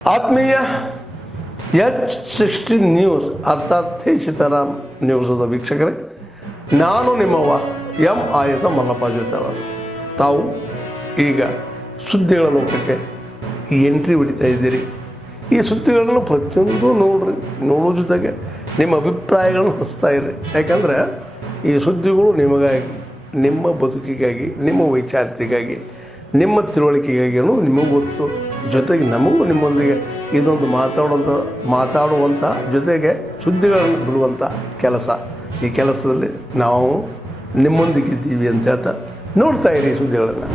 ಆತ್ಮೀಯ H16 news ಅರ್ಥಾತ್ ಸೀತಾರಾಮ್ ನ್ಯೂಸದ ವೀಕ್ಷಕರೇ, ನಾನು ನಿಮ್ಮವ ಎಂ ಆಯುಧ ಮಲ್ಲಪ್ಪ ಜೊತೆವರು. ತಾವು ಈಗ ಸುದ್ದಿಗಳ ಲೋಕಕ್ಕೆ ಎಂಟ್ರಿ ಹೊಡಿತಾ ಇದ್ದೀರಿ. ಈ ಸುದ್ದಿಗಳನ್ನು ಪ್ರತಿಯೊಂದು ನೋಡೋ ಜೊತೆಗೆ ನಿಮ್ಮ ಅಭಿಪ್ರಾಯಗಳನ್ನು ಹಂಚ್ತಾ ಇರಿ. ಯಾಕಂದರೆ ಈ ಸುದ್ದಿಗಳು ನಿಮಗಾಗಿ, ನಿಮ್ಮ ಬದುಕಿಗಾಗಿ, ನಿಮ್ಮ ವೈಚಾರಿಕೆಗಾಗಿ, ನಿಮ್ಮ ತಿಳುವಳಿಕೆಗಾಗಿಯೂ ನಿಮಗೂ ಗೊತ್ತು. ಜೊತೆಗೆ ನಮಗೂ ನಿಮ್ಮೊಂದಿಗೆ ಇದೊಂದು ಮಾತಾಡುವಂಥ ಜೊತೆಗೆ ಸುದ್ದಿಗಳನ್ನು ಬಿಡುವಂಥ ಕೆಲಸ. ಈ ಕೆಲಸದಲ್ಲಿ ನಾವು ನಿಮ್ಮೊಂದಿಗಿದ್ದೀವಿ ಅಂತ ಹೇಳ್ತಾ ನೋಡ್ತಾ ಇರಿ ಸುದ್ದಿಗಳನ್ನು.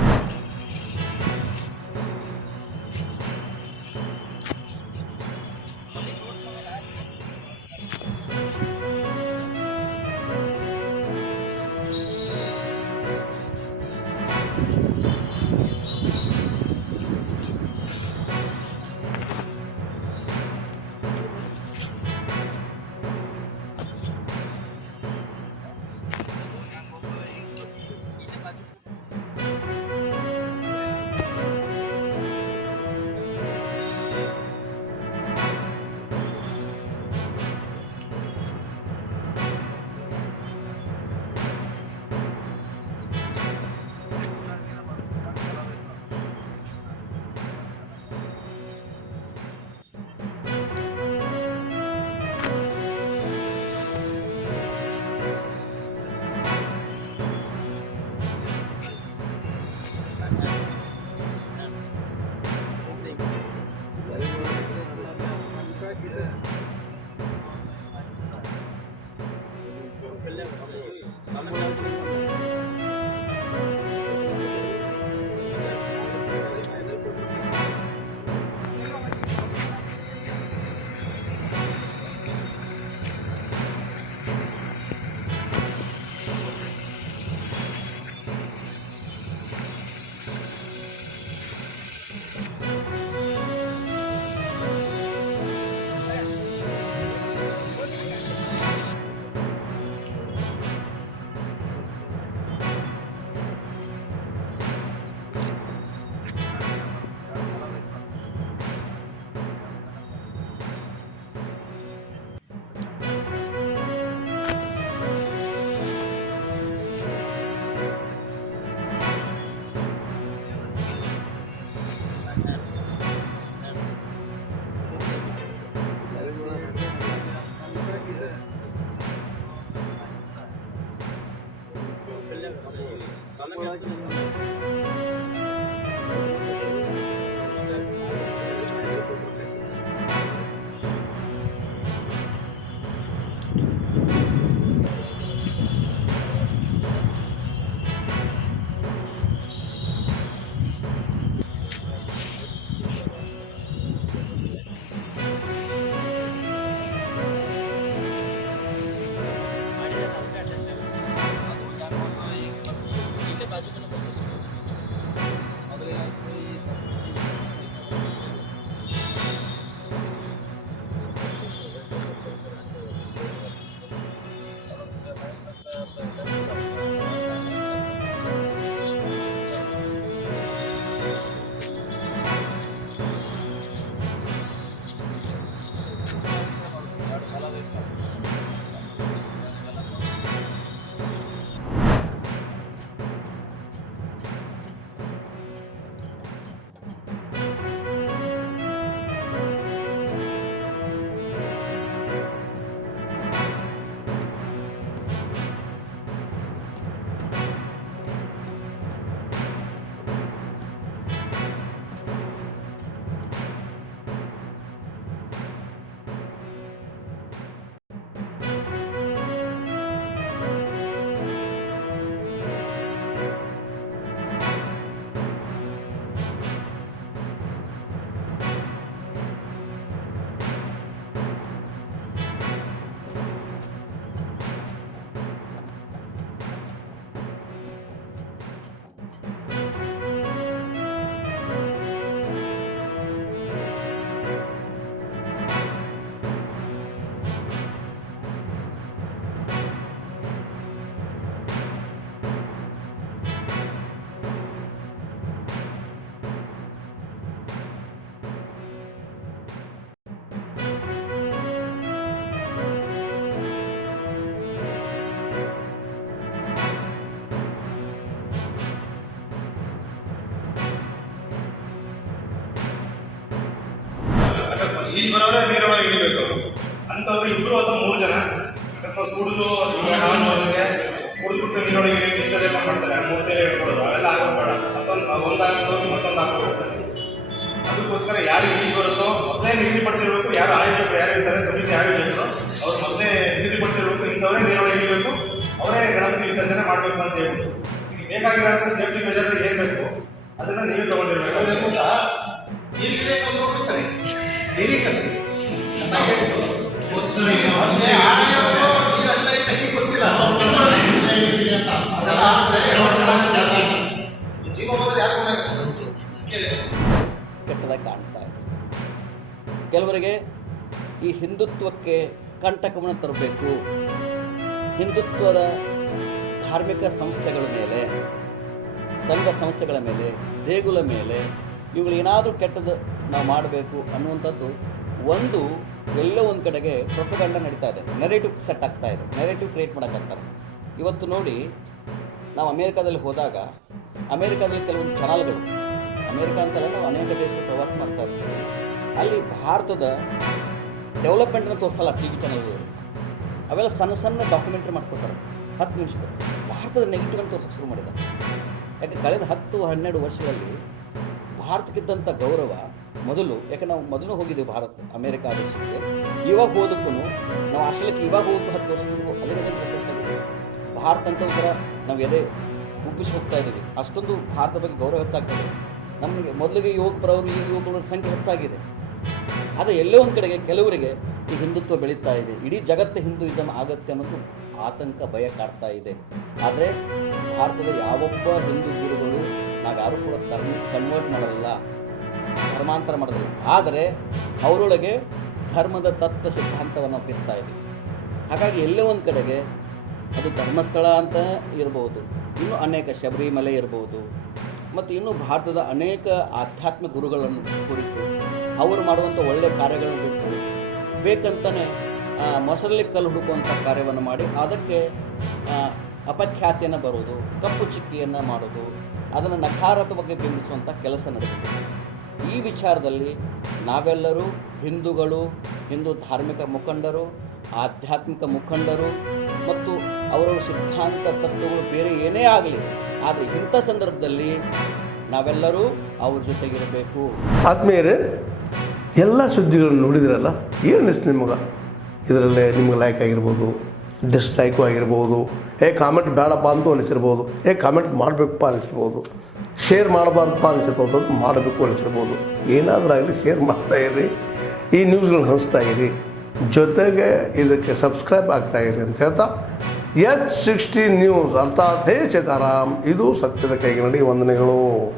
ಈಜು ಬರೋದ್ರೆ ನೀರೊಳಗೆ ಇಳಿಬೇಕು ಅವರು. ಅಂಥವ್ರು 2 ಅಥವಾ 3 ಜನ ಅಕಸ್ಮಾತ್ ಕುಡಿದು ಈಗ ನಾವು ನೋಡಿದ್ರೆ ಕುಡಿದ್ಬಿಟ್ಟು ನೀರೊಳಗೆ ಇಂಥದ್ದೆಲ್ಲ ಮಾಡ್ತಾರೆ, 3 ಕೈ ಹೇಳ್ಕೊಳ್ಳೋದು ಅವೆಲ್ಲ ಆಗೋಬೇಡ. ಒಂದು ಹಾಕೋದು ಮತ್ತೊಂದು ಹಾಕೋಬೇಕು. ಅದಕ್ಕೋಸ್ಕರ ಯಾರು ಈಜು ಬರುತ್ತೋ ಮೊದಲೇ ನಿಗದಿಪಡಿಸಿರ್ಬೇಕು. ಯಾರು ಆಯೋಜಕರು ಯಾರು ಇರ್ತಾರೆ, ಸಮಿತಿ ಆಯೋಜಕರು ಅವ್ರು ಮೊದಲೇ ನಿಗದಿಪಡಿಸಿರ್ಬೇಕು. ಇಂಥವರೇ ನೀರೊಳಗೆ ಇಳಿಬೇಕು, ಅವರೇ ಗಣಪತಿ ವಿಸರ್ಜನೆ ಮಾಡಬೇಕು ಅಂತ ಹೇಳ್ಬಿಟ್ಟು. ಈಗ ಬೇಕಾಗಿರೋಂಥ ಸೇಫ್ಟಿ ಮೆಜರ್ ಏನು ಬೇಕು ಅದನ್ನು ನೀವೇ ತೊಗೊಂಡಿರ್ಬೇಕು. ಅವ್ರಿಗೆ ಕೆಟ್ಟದಾಗಿ ಕಾಣ್ತಾ ಇದೆ. ಕೆಲವರಿಗೆ ಈ ಹಿಂದುತ್ವಕ್ಕೆ ಕಂಟಕವನ್ನು ತರಬೇಕು, ಹಿಂದುತ್ವದ ಧಾರ್ಮಿಕ ಸಂಸ್ಥೆಗಳ ಮೇಲೆ, ಸಂಘ ಸಂಸ್ಥೆಗಳ ಮೇಲೆ, ದೇಗುಲ ಮೇಲೆ ಇವುಗಳೇನಾದರೂ ಕೆಟ್ಟದ್ದು ನಾವು ಮಾಡಬೇಕು ಅನ್ನುವಂಥದ್ದು ಒಂದು ಎಲ್ಲೋ ಒಂದು ಕಡೆಗೆ ಪ್ರೊಪಗಂಡ ನಡೀತಾ ಇದೆ. ನೆರೇಟಿವ್ ಸೆಟ್ ಆಗ್ತಾ ಇದೆ, ನೆರೇಟಿವ್ ಕ್ರಿಯೇಟ್ ಮಾಡೋಕ್ಕಾಗ್ತಾರೆ. ಇವತ್ತು ನೋಡಿ, ನಾವು ಅಮೇರಿಕಾದಲ್ಲಿ ಹೋದಾಗ ಅಮೇರಿಕಾದಲ್ಲಿ ಕೆಲವೊಂದು ಚಾನಲ್ಗಳು, ಅಮೇರಿಕಾ ಅಂತಲ್ಲ, ನಾವು ಅನೇಕ ದೇಶದ ಪ್ರವಾಸ ಮಾಡ್ತಾ ಇರ್ತೀವಿ. ಅಲ್ಲಿ ಭಾರತದ ಡೆವಲಪ್ಮೆಂಟನ್ನು ತೋರಿಸಲ್ಲ ಟಿ ವಿ ಚಾನಲ್ಗಳು. ಅವೆಲ್ಲ ಸಣ್ಣ ಸಣ್ಣ ಡಾಕ್ಯುಮೆಂಟ್ರಿ ಮಾಡ್ಕೊತಾರೆ 10 ನಿಮಿಷದ. ಭಾರತದ ನೆಗೆಟಿವನ್ನು ತೋರಿಸೋಕೆ ಶುರು ಮಾಡಿದ್ದಾರೆ. ಯಾಕೆ ಕಳೆದ 10-12 ವರ್ಷಗಳಲ್ಲಿ ಭಾರತಕ್ಕಿದ್ದಂಥ ಗೌರವ ಮೊದಲು, ಯಾಕೆ ನಾವು ಮೊದಲು ಹೋಗಿದ್ದೀವಿ ಅಮೇರಿಕಾ ದೇಶಕ್ಕೆ. ಇವಾಗ ಹೋದಕ್ಕೂ ನಾವು ಆಸ್ಟ್ರೇಲಿಯಾಕ್ಕೆ ಇವಾಗ ಹೋಗೋದು 10 ವರ್ಷಗಳಿಗೂ ಅಲ್ಲಿನ ವ್ಯತ್ಯಾಸ ಆಗಿದೆ. ಭಾರತ ಅಂತ ಒಂಥರ ನಾವು ಎದೆ ಉಬ್ಬಿಸಿ ಹೋಗ್ತಾ ಇದ್ದೀವಿ. ಅಷ್ಟೊಂದು ಭಾರತದ ಬಗ್ಗೆ ಗೌರವ ಹೆಚ್ಚಾಗ್ತದೆ. ನಮಗೆ ಮೊದಲಿಗೆ ಯುವಕರವರು ಈ ಯುವಕರ ಸಂಖ್ಯೆ ಹೆಚ್ಚಾಗಿದೆ. ಆದರೆ ಎಲ್ಲೋ ಒಂದು ಕಡೆಗೆ ಕೆಲವರಿಗೆ ಈ ಹಿಂದುತ್ವ ಬೆಳೀತಾ ಇದೆ, ಇಡೀ ಜಗತ್ತು ಹಿಂದೂಯಿಸಮ್ ಆಗುತ್ತೆ ಅನ್ನೋದು ಆತಂಕ, ಭಯ ಕಾಡ್ತಾ ಇದೆ. ಆದರೆ ಭಾರತದ ಯಾವೊಬ್ಬ ಹಿಂದೂ ಗುರುಗಳು ನಾವ್ಯಾರೂ ಕೂಡ ಕನ್ವರ್ಟ್ ಮಾಡೋದಿಲ್ಲ, ಧರ್ಮಾಂತರ ಮಾಡೋದಿಲ್ಲ. ಆದರೆ ಅವರೊಳಗೆ ಧರ್ಮದ ತತ್ವ ಸಿದ್ಧಾಂತವನ್ನು ಬಿತ್ತಾ ಇದೆ. ಹಾಗಾಗಿ ಎಲ್ಲೋ ಒಂದು ಕಡೆಗೆ ಅದು ಧರ್ಮಸ್ಥಳ ಅಂತ ಇರ್ಬೋದು, ಇನ್ನೂ ಅನೇಕ ಶಬರಿಮಲೆ ಇರ್ಬೋದು, ಮತ್ತು ಇನ್ನೂ ಭಾರತದ ಅನೇಕ ಆಧ್ಯಾತ್ಮಿಕ ಗುರುಗಳನ್ನು ಕುರಿತು ಅವರು ಮಾಡುವಂಥ ಒಳ್ಳೆಯ ಕಾರ್ಯಗಳನ್ನು ಬಿಟ್ಟು ಬೇಕಂತಲೇ ಮೊಸರಲ್ಲಿ ಕಲ್ಲು ಹುಡುಕುವಂಥ ಕಾರ್ಯವನ್ನು ಮಾಡಿ ಅದಕ್ಕೆ ಅಪಖ್ಯಾತಿಯನ್ನು ಬರೋದು, ಕಪ್ಪು ಚಿಕ್ಕಿಯನ್ನು ಮಾಡೋದು, ಅದನ್ನು ನಕಾರಾತ್ಮಕವಾಗಿ ಬಿಂಬಿಸುವಂಥ ಕೆಲಸ ನಡೆದಿದೆ. ಈ ವಿಚಾರದಲ್ಲಿ ನಾವೆಲ್ಲರೂ ಹಿಂದೂಗಳು, ಹಿಂದೂ ಧಾರ್ಮಿಕ ಮುಖಂಡರು, ಆಧ್ಯಾತ್ಮಿಕ ಮುಖಂಡರು ಮತ್ತು ಅವರ ಸಿದ್ಧಾಂತ ತತ್ವಗಳು ಬೇರೆ ಏನೇ ಆಗಲಿ, ಆದರೆ ಇಂಥ ಸಂದರ್ಭದಲ್ಲಿ ನಾವೆಲ್ಲರೂ ಅವ್ರ ಜೊತೆಗಿರಬೇಕು. ಆದ್ಮೇಲೆ ಎಲ್ಲ ಸುದ್ದಿಗಳನ್ನು ನೋಡಿದ್ರಲ್ಲ, ಏನು ಅನಿಸ್ತು ನಿಮಗೆ? ಇದರಲ್ಲೇ ನಿಮ್ಗೆ ಲೈಕ್ ಆಗಿರ್ಬೋದು, ಡಿಸ್ಲೈಕು ಆಗಿರ್ಬೋದು, ಕಾಮೆಂಟ್ ಬೇಡಪ್ಪ ಅಂತೂ ಅನಿಸಿರ್ಬೋದು, ಕಾಮೆಂಟ್ ಮಾಡಬೇಕಪ್ಪ ಅನಿಸಿರ್ಬೋದು, ಶೇರ್ ಮಾಡಬಾರ್ದಪ್ಪ ಅನಿಸಿರ್ಬೋದು, ಅಂತ ಮಾಡಬೇಕು ಅನಿಸಿರ್ಬೋದು. ಏನಾದರೂ ಆಗಲಿ ಶೇರ್ ಮಾಡ್ತಾಯಿರಿ, ಈ ನ್ಯೂಸ್ಗಳನ್ನ ಹಂಚ್ತಾ ಇರಿ, ಜೊತೆಗೆ ಇದಕ್ಕೆ ಸಬ್ಸ್ಕ್ರೈಬ್ ಆಗ್ತಾಯಿರಿ ಅಂತ ಹೇಳ್ತಾ H16 ನ್ಯೂಸ್ ಅರ್ಥಾತ್ ಹೇ ಸೀತಾರಾಮ್, ಇದು ಸತ್ಯದ ಕೈಗೆ ನಡಿ. ವಂದನೆಗಳು.